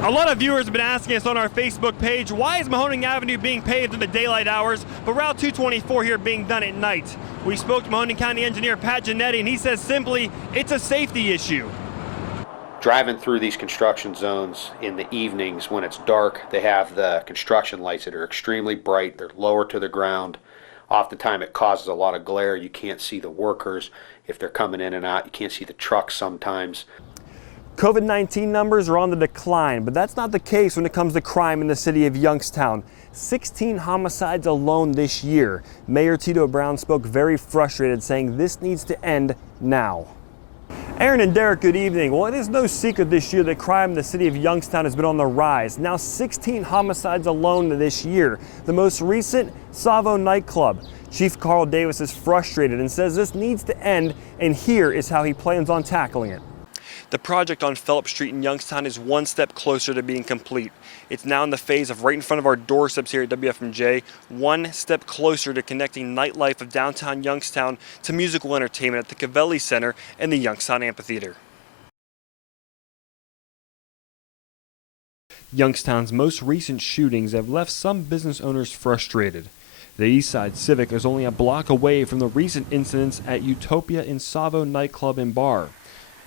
A lot of viewers have been asking us on our Facebook page, why is Mahoning Avenue being paved in the daylight hours, but Route 224 here being done at night? We spoke to Mahoning County Engineer Pat Giannetti, and he says simply, it's a safety issue. Driving through these construction zones in the evenings when it's dark, they have the construction lights that are extremely bright. They're lower to the ground. Oftentimes it causes a lot of glare. You can't see the workers if they're coming in and out. You can't see the trucks sometimes. COVID-19 numbers are on the decline, but that's not the case when it comes to crime in the city of Youngstown. 16 homicides alone this year. Mayor Tito Brown spoke very frustrated, saying this needs to end now. Aaron and Derek, good evening. Well, it is no secret this year that crime in the city of Youngstown has been on the rise. Now 16 homicides alone this year. The most recent, Savo nightclub. Chief Carl Davis is frustrated and says this needs to end, and here is how he plans on tackling it. The project on Phillip Street in Youngstown is one step closer to being complete. It's now in the phase of right in front of our doorsteps here at WFMJ, one step closer to connecting nightlife of downtown Youngstown to musical entertainment at the Cavelli Center and the Youngstown Amphitheater. Youngstown's most recent shootings have left some business owners frustrated. The Eastside Civic is only a block away from the recent incidents at Utopia in Savo nightclub and bar.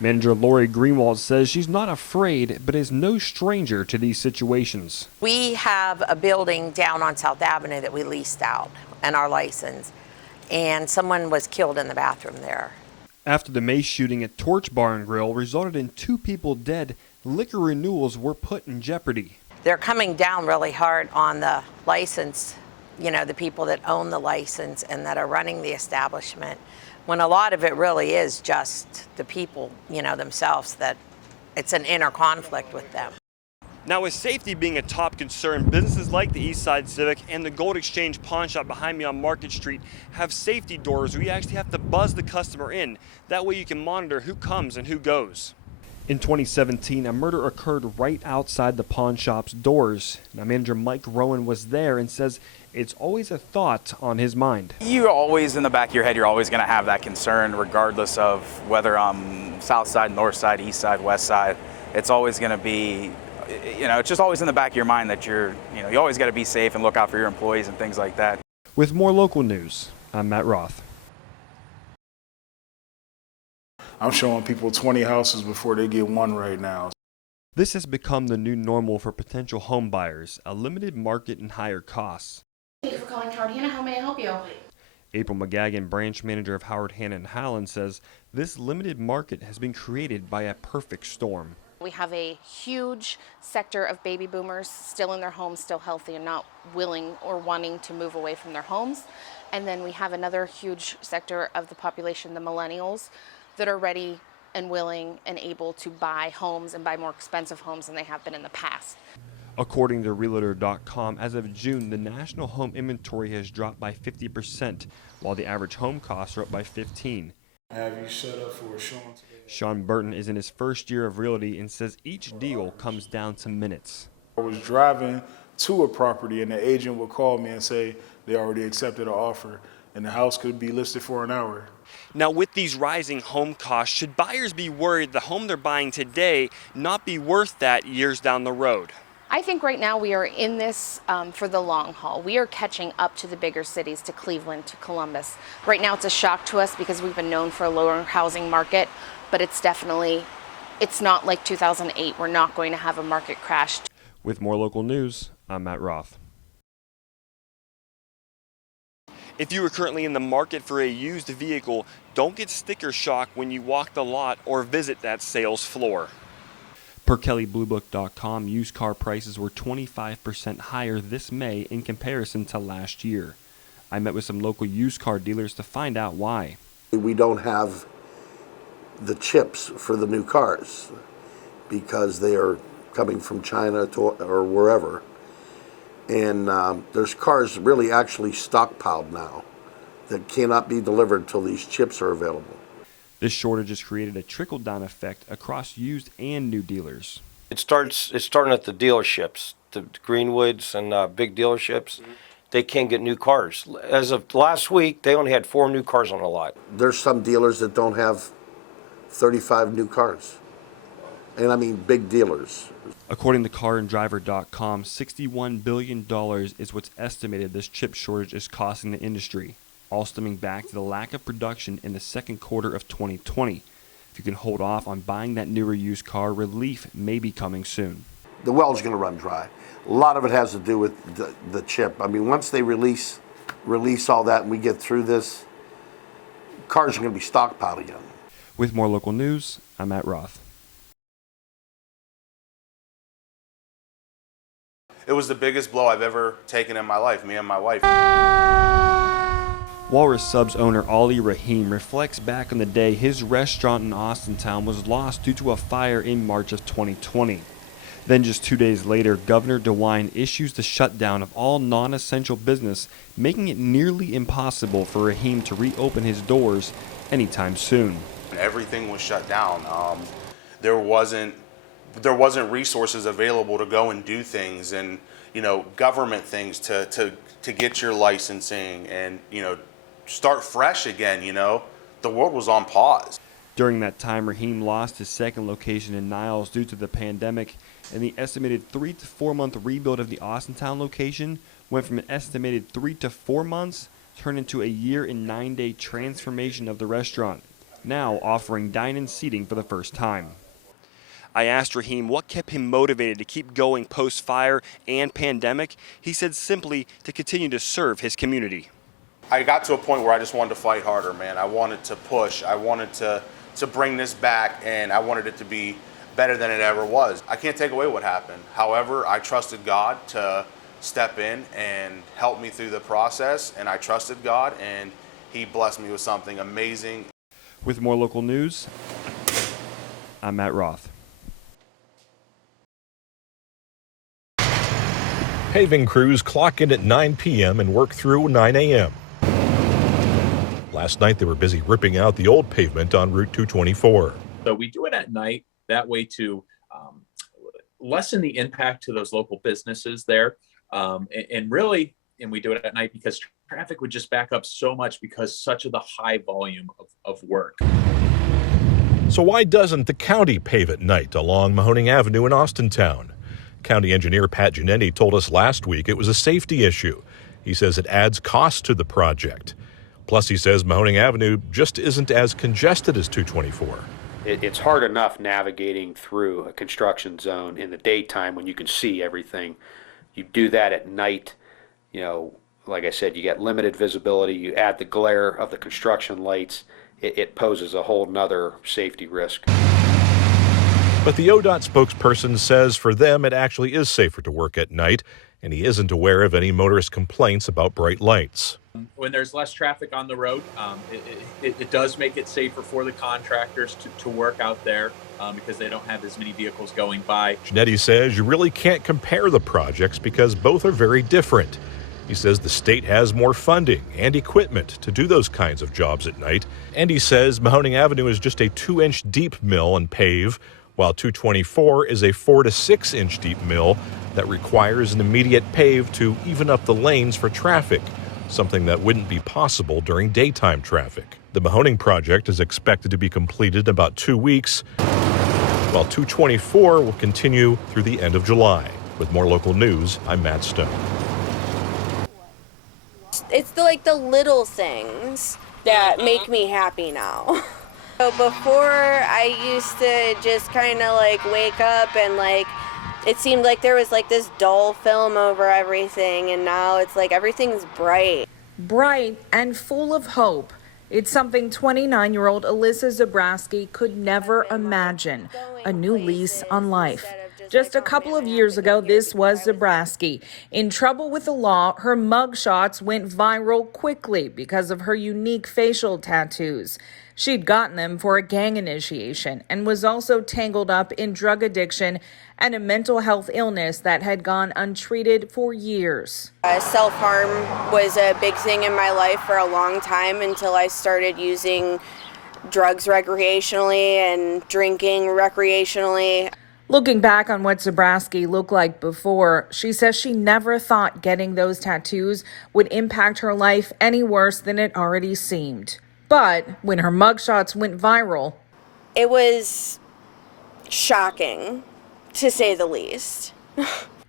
Manager Lori Greenwald says she's not afraid, but is no stranger to these situations. We have a building down on South Avenue that we leased out and our license, and someone was killed in the bathroom there. After the May shooting at Torch Bar and Grill resulted in 2 people dead, liquor renewals were put in jeopardy. They're coming down really hard on the license, the people that own the license and that are running the establishment, when a lot of it really is just the people, themselves, that it's an inner conflict with them. Now, with safety being a top concern, businesses like the Eastside Civic and the Gold Exchange Pawn Shop behind me on Market Street have safety doors where you actually have to buzz the customer in. That way you can monitor who comes and who goes. In 2017, a murder occurred right outside the pawn shop's doors. Now, manager Mike Rowan was there and says it's always a thought on his mind. You're always in the back of your head, you're always going to have that concern regardless of whether I'm south side, north side, east side, west side. It's always going to be, it's just always in the back of your mind that you always got to be safe and look out for your employees and things like that. With more local news, I'm Matt Roth. I'm showing people 20 houses before they get one right now. This has become the new normal for potential home buyers, a limited market and higher costs. Thank you for calling Howard Hanna. How may I help you? April McGagan, branch manager of Howard Hanna in Howland, says this limited market has been created by a perfect storm. We have a huge sector of baby boomers still in their homes, still healthy and not willing or wanting to move away from their homes. And then we have another huge sector of the population, the millennials, that are ready and willing and able to buy homes and buy more expensive homes than they have been in the past. According to Realtor.com, as of June, the national home inventory has dropped by 50%, while the average home costs are up by 15%. Have you set up for a showing today? Sean Burton is in his first year of realty and says each deal comes down to minutes. I was driving to a property and the agent would call me and say they already accepted an offer and the house could be listed for an hour. Now, with these rising home costs, should buyers be worried the home they're buying today not be worth that years down the road? I think right now we are in this for the long haul. We are catching up to the bigger cities, to Cleveland, to Columbus. Right now it's a shock to us because we've been known for a lower housing market, but it's not like 2008. We're not going to have a market crash. With more local news, I'm Matt Roth. If you are currently in the market for a used vehicle, don't get sticker shock when you walk the lot or visit that sales floor. Per KellyBlueBook.com, used car prices were 25% higher this May in comparison to last year. I met with some local used car dealers to find out why. We don't have the chips for the new cars because they are coming from China or wherever. And there's cars really actually stockpiled now that cannot be delivered until these chips are available. This shortage has created a trickle-down effect across used and new dealers. It's starting at the dealerships, the Greenwoods and big dealerships. They can't get new cars. As of last week, they only had 4 new cars on the lot. There's some dealers that don't have 35 new cars. And I mean big dealers. According to CarAndDriver.com, $61 billion is what's estimated this chip shortage is costing the industry, all stemming back to the lack of production in the second quarter of 2020. If you can hold off on buying that newer used car, relief may be coming soon. The well's going to run dry. A lot of it has to do with the chip. I mean, once they release all that and we get through this, cars are going to be stockpiled again. With more local news, I'm Matt Roth. It was the biggest blow I've ever taken in my life, me and my wife. Walrus Subs owner Ali Rahim reflects back on the day his restaurant in Austintown was lost due to a fire in March of 2020. Then just 2 days later, Governor DeWine issues the shutdown of all non-essential business, making it nearly impossible for Rahim to reopen his doors anytime soon. Everything was shut down. There wasn't resources available to go and do things and, government things to get your licensing and, start fresh again, The world was on pause. During that time, Rahim lost his second location in Niles due to the pandemic, and the estimated 3 to 4 month rebuild of the Austintown location went from an estimated 3 to 4 months turned into a 1 and 9 day transformation of the restaurant, now offering dine-in seating for the first time. I asked Rahim what kept him motivated to keep going post-fire and pandemic. He said simply to continue to serve his community. I got to a point where I just wanted to fight harder, man. I wanted to push. I wanted to bring this back, and I wanted it to be better than it ever was. I can't take away what happened. However, I trusted God to step in and help me through the process, and I trusted God, and He blessed me with something amazing. With more local news, I'm Matt Roth. Paving crews clock in at 9 p.m. and work through 9 a.m. Last night they were busy ripping out the old pavement on Route 224. So we do it at night, that way to lessen the impact to those local businesses there. And we do it at night because traffic would just back up so much because such of the high volume of work. So why doesn't the county pave at night along Mahoning Avenue in Austintown? County engineer Pat Giannetti told us last week it was a safety issue. He says it adds cost to the project. Plus, he says Mahoning Avenue just isn't as congested as 224. It's hard enough navigating through a construction zone in the daytime when you can see everything. You do that at night, like I said, you get limited visibility. You add the glare of the construction lights. It poses a whole nother safety risk. But the ODOT spokesperson says for them it actually is safer to work at night, and he isn't aware of any motorist complaints about bright lights. When there's less traffic on the road, it does make it safer for the contractors to work out there because they don't have as many vehicles going by. Giannetti says you really can't compare the projects because both are very different. He says the state has more funding and equipment to do those kinds of jobs at night. And he says Mahoning Avenue is just a 2-inch deep mill and pave, while 224 is a 4 to 6 inch deep mill that requires an immediate pave to even up the lanes for traffic, something that wouldn't be possible during daytime traffic. The Mahoning project is expected to be completed in about 2 weeks, while 224 will continue through the end of July. With more local news, I'm Matt Stone. It's the little things that make me happy now. So before I used to just kind of wake up and it seemed like there was this dull film over everything, and now it's everything's bright. Bright and full of hope. It's something 29-year-old Alyssa Zabrowski could never imagine, a new lease on life. Just a couple of years ago, this was Zabrowski. In trouble with the law, her mugshots went viral quickly because of her unique facial tattoos. She'd gotten them for a gang initiation and was also tangled up in drug addiction and a mental health illness that had gone untreated for years. Self-harm was a big thing in my life for a long time until I started using drugs recreationally and drinking recreationally. Looking back on what Zabrowski looked like before, she says she never thought getting those tattoos would impact her life any worse than it already seemed. But when her mugshots went viral, it was shocking, to say the least.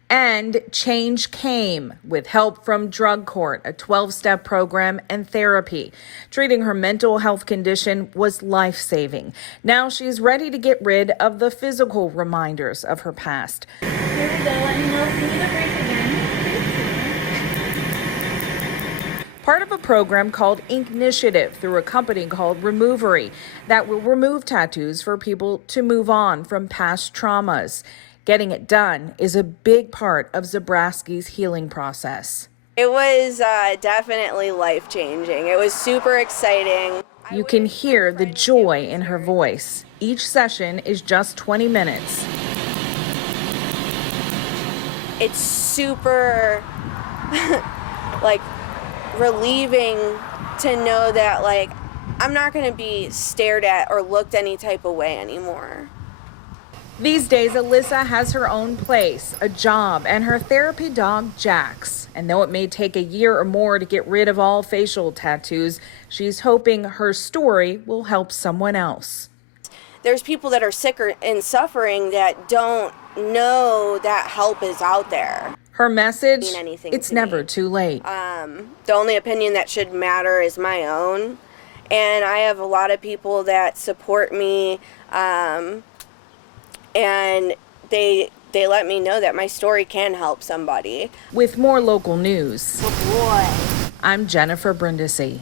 And change came with help from Drug Court, a 12-step program, and therapy. Treating her mental health condition was life-saving. Now she's ready to get rid of the physical reminders of her past. Here we go. Let me know if you need a break again. Part of a program called Initiative through a company called Removery that will remove tattoos for people to move on from past traumas. Getting it done is a big part of Zabrowski's healing process. It was definitely life-changing. It was super exciting. You can hear the joy in her voice. Each session is just 20 minutes. It's super like relieving to know that like I'm not going to be stared at or looked any type of way anymore. These days, Alyssa has her own place, a job, and her therapy dog, Jax. And though it may take a year or more to get rid of all facial tattoos, she's hoping her story will help someone else. There's people that are sick and suffering that don't know that help is out there. Her message, it's never too late. The only opinion that should matter is my own. And I have a lot of people that support me, and they let me know that my story can help somebody. With more local news, Oh boy. I'm Jennifer Brindisi.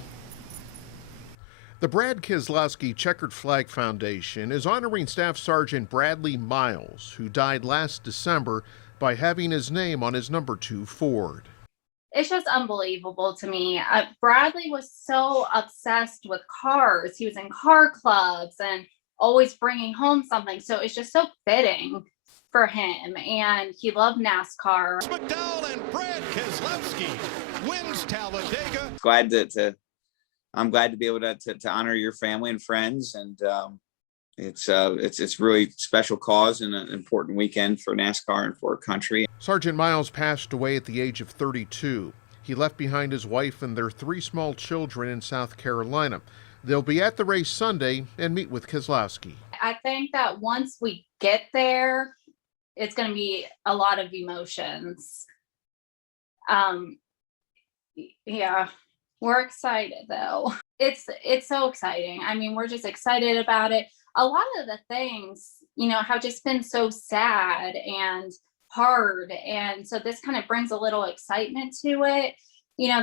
The Brad Keselowski Checkered Flag Foundation is honoring Staff Sergeant Bradley Miles, who died last December by having his name on his number 2 Ford. It's just unbelievable to me. Bradley was so obsessed with cars. He was in car clubs and always bringing home something. So it's just so fitting for him. And he loved NASCAR. McDowell and Brad Keselowski wins Talladega. I'm glad to be able to honor your family and friends. And it's really special cause and an important weekend for NASCAR and for our country. Sergeant Miles passed away at the age of 32. He left behind his wife and their 3 small children in South Carolina. They'll be at the race Sunday and meet with Keselowski. I think that once we get there, it's going to be a lot of emotions. Yeah, we're excited though. It's so exciting. I mean, we're just excited about it. A lot of the things, have just been so sad and hard. And so this kind of brings a little excitement to it.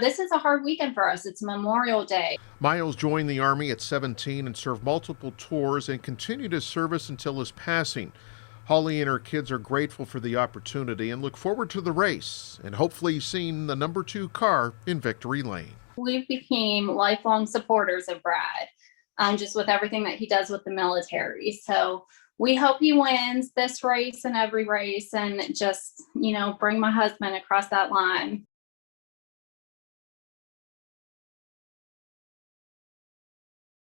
This is a hard weekend for us. It's Memorial Day. Miles joined the Army at 17 and served multiple tours and continued his service until his passing. Holly and her kids are grateful for the opportunity and look forward to the race and hopefully seeing the number 2 car in victory lane. We became lifelong supporters of Brad, just with everything that he does with the military. So we hope he wins this race and every race and just, bring my husband across that line.